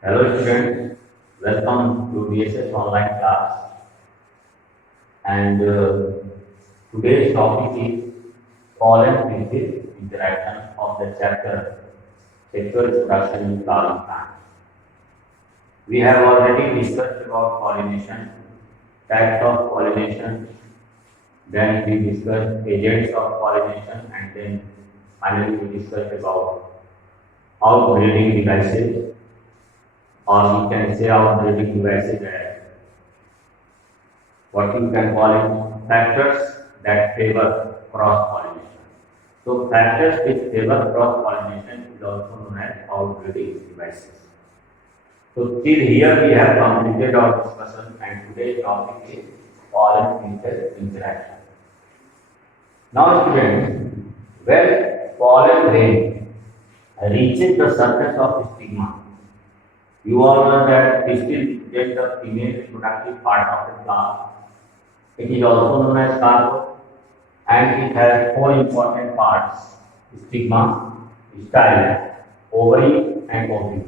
Hello students, welcome to DSS online class and today's topic is pollen-based interaction of the chapter sexual reproduction in flowering plants. We have already discussed about pollination, types of pollination, then we discussed agents of pollination and then finally we discussed about outbreeding devices or we can say outbreeding devices as what you can call it factors that favor cross pollination. So factors which favor cross pollination is also known as outbreeding devices. So till here we have completed our discussion and today's topic is pollen-insect interaction. Now students, when pollen grain reaches the surface of stigma, you all know that pistil gets the female reproductive part of the plant. It is also known as carpel and it has four important parts: stigma, style, ovary and ovule.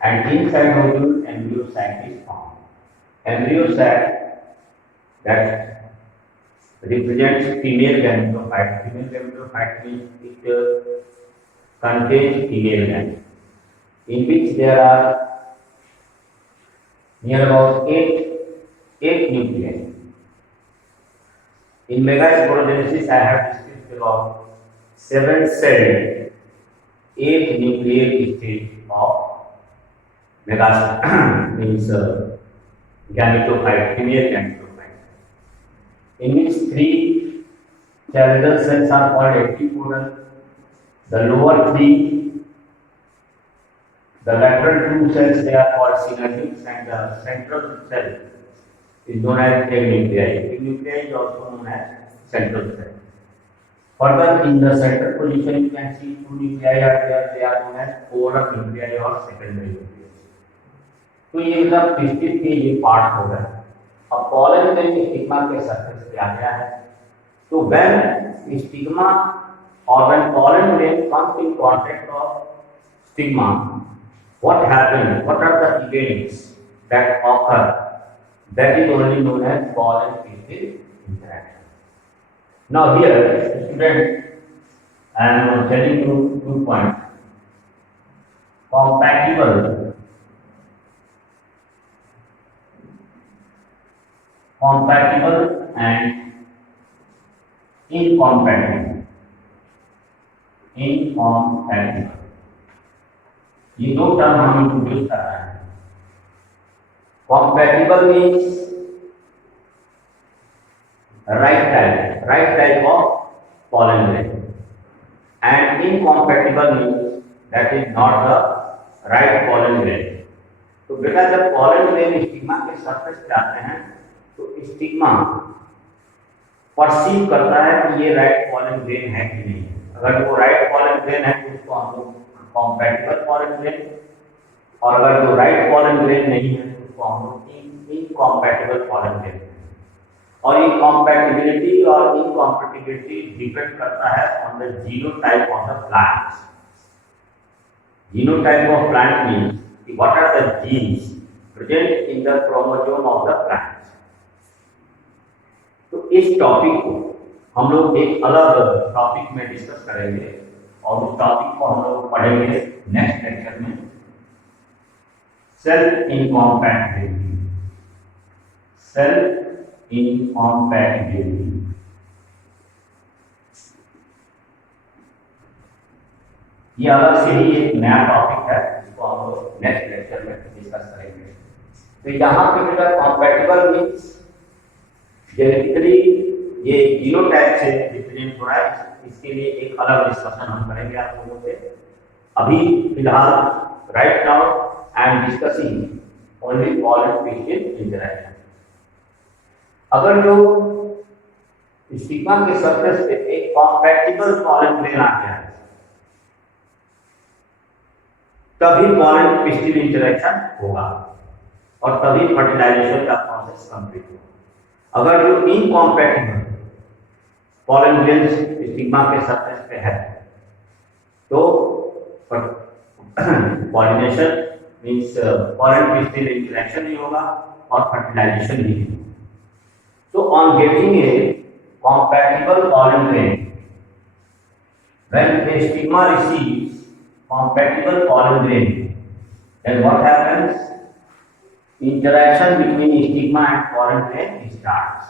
And inside ovule, embryo sac is found. Embryo sac that represents female gametophyte. Female gametophyte means it contains female gametes, in which there are near about eight nuclei. In megasporogenesis, I have discussed about 7 celled, 8 nucleic stage of megaspore means gametophyte, female gametophyte, in which 3 choroidal cells are called antipodal. The lower 3, the lateral 2 cells, they are called synergids, and the central cell is known as egg nuclei. Egg nuclei is also known as central cell. Further, in the central position, you can see 2 nuclei are there. They are known as polar nuclei or secondary nuclei. तो ये मतलब पिस्टिल के ये पार्ट हो गया. अब pollen में स्टिग्मा के सरफेस पे आ गया है. तो when stigma or when pollen grain comes in contact of stigma, what happens? What are the events that occur? That is only known as pollen-pistil interaction. Now here, student, I am telling you 2 points. Compatible and incompatible. Incompatible. ये 2 टर्म हम इंट्रोड्यूस कर रहे हैं. Compatible means right type of pollen grain, and incompatible means that is not the right pollen grain. तो बेटा जब pollen grain stigma के सरफेस पे आते हैं तो स्टिग्मा परसीव करता है कि ये राइट pollen grain है कि नहीं. अगर वो राइट pollen grain है तो उसको हम लोग compatible pollen grain, और अगर वो राइट pollen grain नहीं है तो हम लोग इनकॉम्पैटिबल pollen grain. और ये compatibility और incompatibility डिपेंड करता है on the genotype of the plant. Genotype of plant means what are the genes present in the chromosome of the plant. तो इस टॉपिक को हम लोग एक अलग टॉपिक में डिस्कस करेंगे और उस टॉपिक को हम लोग पढ़ेंगे नेक्स्ट लेक्चर में. Cell incompatibility. Cell incompatibility. ये अलग से ही एक नया टॉपिक है जिसको हम लोग नेक्स्ट लेक्चर में डिस्कस करेंगे. तो यहाँ पे बेटा कॉम्पैटिबल मीन्स जेनेटिकली ये जीनोटाइप से डिफरेंट हो रहा है. इसके लिए एक अलग डिस्कशन हम करेंगे आप लोगों से. अभी फिलहाल right now I am discussing only pollen-pistil interaction. अगर जो स्टिग्मा के सरफेस पे एक कॉम्पैटिबल pollen grain आ गया है तभी pollen-pistil इंटरेक्शन होगा और तभी फर्टिलाइजेशन का प्रोसेस कंप्लीट होगा. अगर जो इनकॉम्पैटिबल pollen grain स्टिग्मा के सरफेस पे है तो pollination means pollen crystal interaction नहीं होगा और फर्टिलाइजेशन भी नहीं होगा। So on getting a compatible pollen grain, when a stigma receives compatible pollen grain, then what happens? Interaction between stigma and pollen grain starts.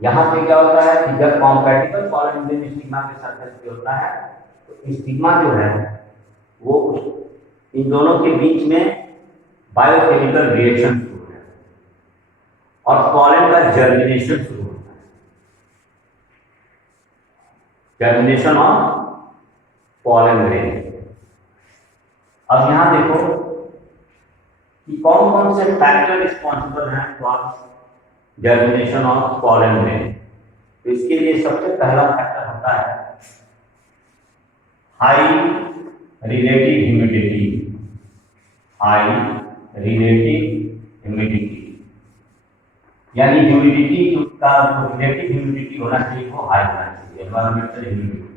यहाँ पे क्या होता है कि जब compatible pollen grain स्टिग्मा के सरफेस पे होता है तो स्टिग्मा जो है वो इन दोनों के बीच में बायोकेमिकल रिएक्शन और पॉलन का जर्मिनेशन शुरू होता है। Germination of pollen grain. अब यहां देखो कि कौन कौन से फैक्टर रिस्पॉन्सिबल हैं for germination of pollen grain. तो इसके लिए सबसे पहला फैक्टर होता है high relative humidity. High relative humidity यानी ह्यूमिडिटी का जो रिलेटिव ह्यूमिडिटी होना चाहिए वो हाई होना चाहिए, एनवायरमेंटल ह्यूमिडिटी।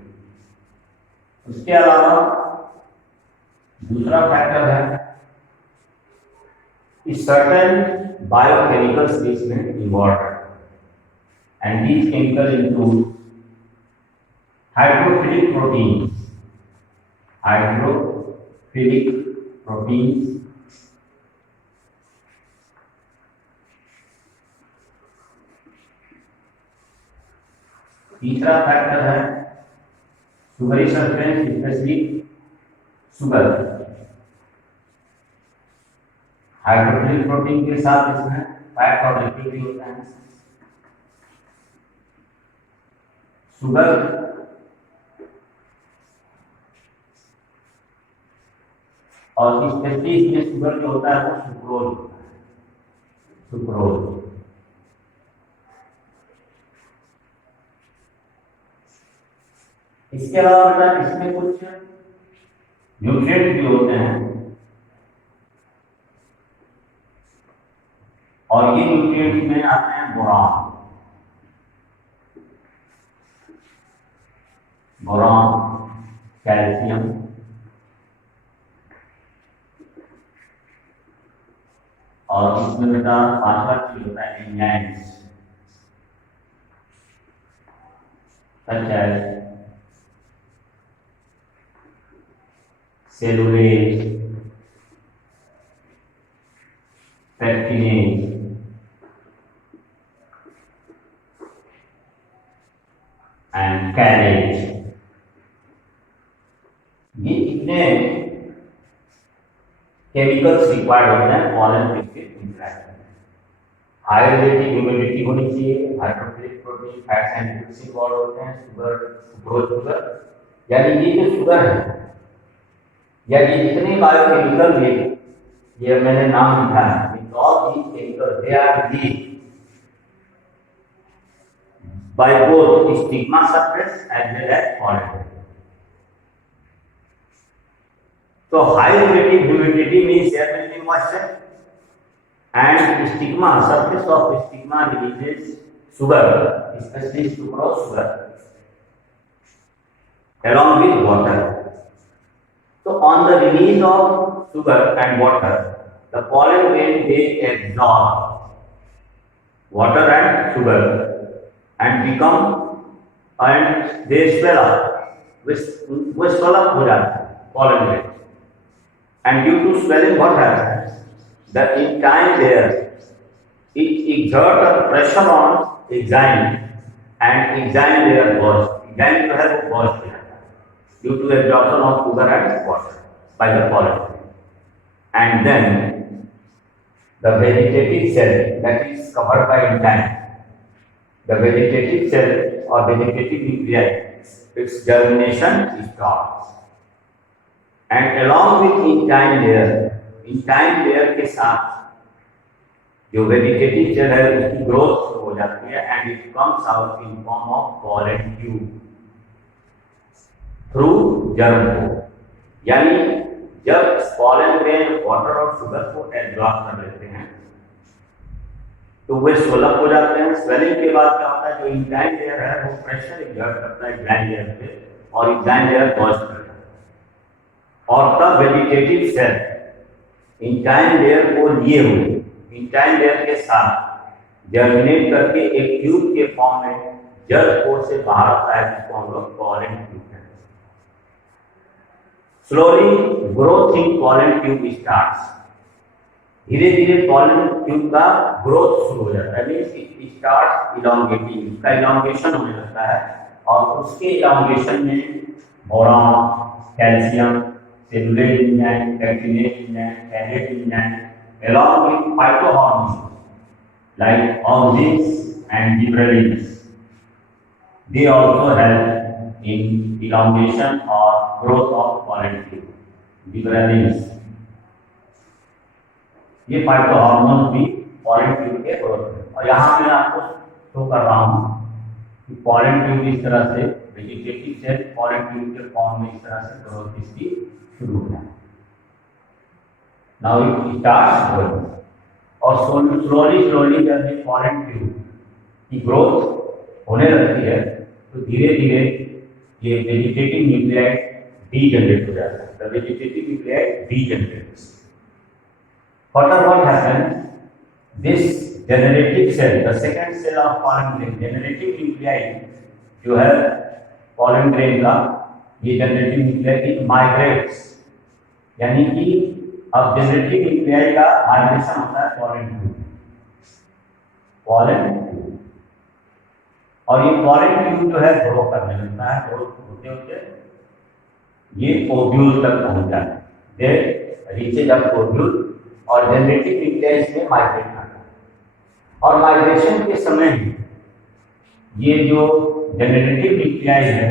उसके अलावा दूसरा फैक्टर है कि सर्टेन बायोकेमिकल्स इसमें इन्वॉल्व है and these chemical include hydrophilic proteins. Hydrophilic proteins तीसरा फैक्टर है sugary substance, specially sugar. Hydrophilic protein के साथ इसमें फैट और लिपिड भी होता है। शुगर और स्पेशली इसमें शुगर जो होता है वो सुक्रोज होता है। सुक्रोज इसके अलावा बेटा इसमें कुछ न्यूट्रिएंट भी होते हैं और ये न्यूट्रिएंट में आते हैं बोरान। बोरान, कैल्शियम और इसमें बेटा पांचवा चीज होता है enzymes such as cellulase, pectinase and carriage. ये इतने केमिकल्स रिक्वायर्ड होते हैं पॉलन के इंटरेक्शन में। हाई रिलेटिव ह्यूमिडिटी होनी चाहिए, hydrophilic protein, fats and lipids involve होते हैं, शुगर, सुक्रोज शुगर। यानी ये जो शुगर है या ये जितने बायोकेमिकल ये मैंने नाम लिखा है, all these chemicals they are released by both stigma surface as well as pollen. So high relative humidity means there will be moisture and stigma surface of stigma releases sugar, especially sucrose sugar along with water. So on the release of sugar and water, the pollen grain they absorb water and sugar and become and they swell up. वो swell up हो जाता है pollen grain. And due to swelling, what happens? The enzyme there it exert a pressure on enzyme and enzyme there burst. Enzyme जो है वो burst हो जाता है due to absorption of sugar and water by the pollen. And then the vegetative cell that is covered by enzyme, the vegetative cell or vegetative nuclei, its germination starts. And along with enzyme layer के साथ जो vegetative cell है उसकी ग्रोथ हो जाती है and it comes out in form of pollen tube through germ pore. यानी जब पॉलन ग्रेन वाटर और शुगर को एब्जॉर्ब कर लेते हैं तो वे स्वलप हो जाते हैं। स्वेलिंग के बाद क्या होता है, जो इंजाइम लेयर है वो प्रेशर एक्सर्ट करता है ग्लैंड लेयर पे और इंजाइम लेयर बर्स्ट करता है और तब वेजिटेटिव सेल इंटाइन लेयर को लिए हुए इंटाइन लेयर के साथ जर्मिनेट करके एक ट्यूब के फॉर्म में जल कोर से बाहर आता है, जिसको हम लोग पॉलन ट्यूब कहते हैं। Slowly growth in pollen tube starts, धीरे धीरे पॉलन ट्यूब का ग्रोथ शुरू हो जाता है, मीन्स इट स्टार्ट्स इलॉन्गेटिंग, उसका इलॉन्गेशन होने लगता है और उसके इलॉन्गेशन में boron, calcium, cellulose enzyme, cutinase enzyme, chelate enzyme along with phytohormones like auxins and gibberellins. They also help in elongation or growth of pollen tube. Gibberellins, ये फाइटोहार्मोन भी पॉलन ट्यूब के ग्रोथ में। और यहाँ मैं आपको शो कर रहा हूँ कि पॉलन ट्यूब इस तरह से वेजिटेटिव सेल पॉलन ट्यूब के फॉर्म में इस तरह से ग्रोथ इसकी शुरू हो जाए। नाउ इट स्टार्ट्स ग्रोइंग और स्लोली जब ये पॉलन ट्यूब की ग्रोथ होने लगती है तो धीरे धीरे ये वेजिटेटिव न्यूक्लियाइड डीजनरेट हो जाता है। The vegetative nucleoid degenerates. Further, what happens? This generative cell, the second cell of pollen grain, generative nuclei जो है pollen grain का, ये generative nuclei it migrates, यानी कि अब generative nuclei का migration होता है pollen tube, और ये pollen tube जो है ग्रो करने लगता है, ग्रो होते होते ये ओव्यूल तक पहुंच जाता है। They reaches up ovule और जनरेटिव न्यूक्लियस में माइग्रेट करता है और माइग्रेशन के समय ये जो जनरेटिव न्यूक्लियाई है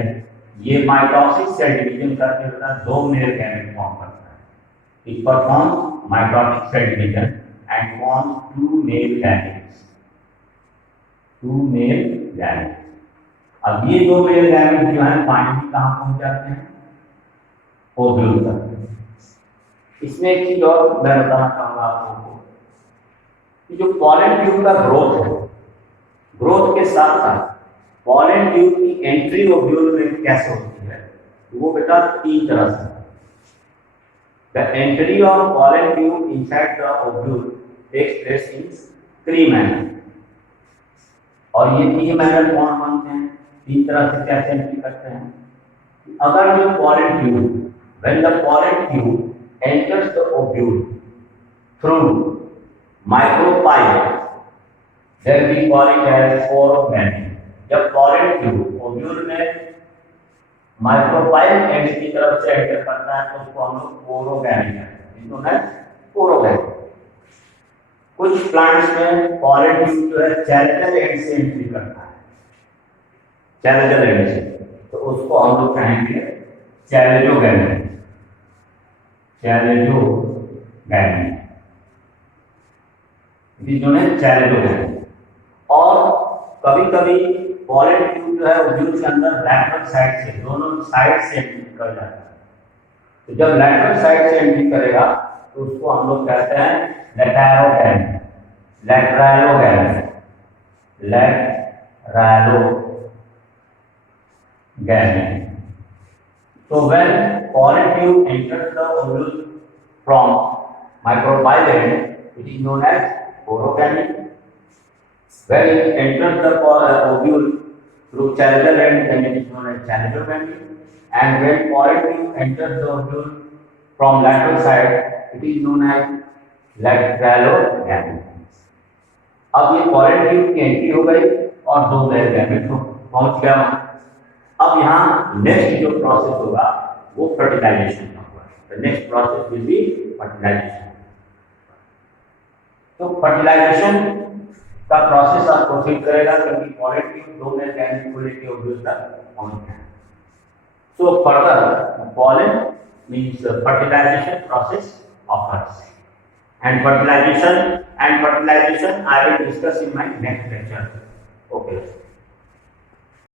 ये माइटोसिस सेल डिवीजन करके होता है, दो मेल गैमेट फॉर्म करता है। It performs mitotic cell division and forms two male gametes. अब ये दो मेल गैमेट जो है फाइनली कहाँ पहुंच जाते हैं? ओव्यूल तक। इसमें एक चीज और मैं बताना चाहूंगा आप लोगों को कि जो पॉलन ट्यूब का ग्रोथ है, ग्रोथ के साथ साथ पॉलन ट्यूब की एंट्री ओव्यूल में कैसे होती है वो बेटा तीन तरह से। The entry of pollen tube inside the ovule takes place in three manner, और ये तीन मैनर कौन बनते हैं, तीन तरह से कैसे एंट्री करते हैं। अगर जो pollen tube when the pollen tube enters the ovule through micropyle, then we call it as porogamy। जब pollen tube ovule में माइक्रोपाइल एंड की तरफ से एंटर करता है तो उसको हम लोग पोरोगैमी कहते हैं, है पोरोगैमी। कुछ प्लांट्स में pollen tube जो है चैलेंजर एंड से एंट्री करता है, चैलेंजर एंड से, तो उसको हम लोग कहेंगे चैलेंजोगैमी। और कभी कभी पॉलन ट्यूब जो है ओव्यूल के अंदर लैटरल साइड से, दोनों साइड से एंट्री कर जाता है। तो जब लैटरल साइड से एंट्री करेगा तो उसको हम लोग कहते हैं लैटेरोगैमी। So when pollen tube enters the ovule from micropyle end, it is known as porogamy. When it enters the ovule through channel end, then it is known as channelogamy. And when pollen tube enters the ovule from lateral side, it is known as lateralogamy. अब ये pollen tube की एंट्री हो गई और दो male gamete पहुंच गया। अब यहाँ नेक्स्ट जो प्रोसेस होगा वो फर्टिलाइजेशन का होगा। The next process will be fertilization. तो फर्टिलाइजेशन का प्रोसेस आप प्रोसीड करेगा क्योंकि पॉलन ट्यूब दो मेल गैमेट को लेकर ओव्यूल तक पहुंच गया। So further pollen means fertilization process occurs and fertilization I will discuss in my next lecture. Okay.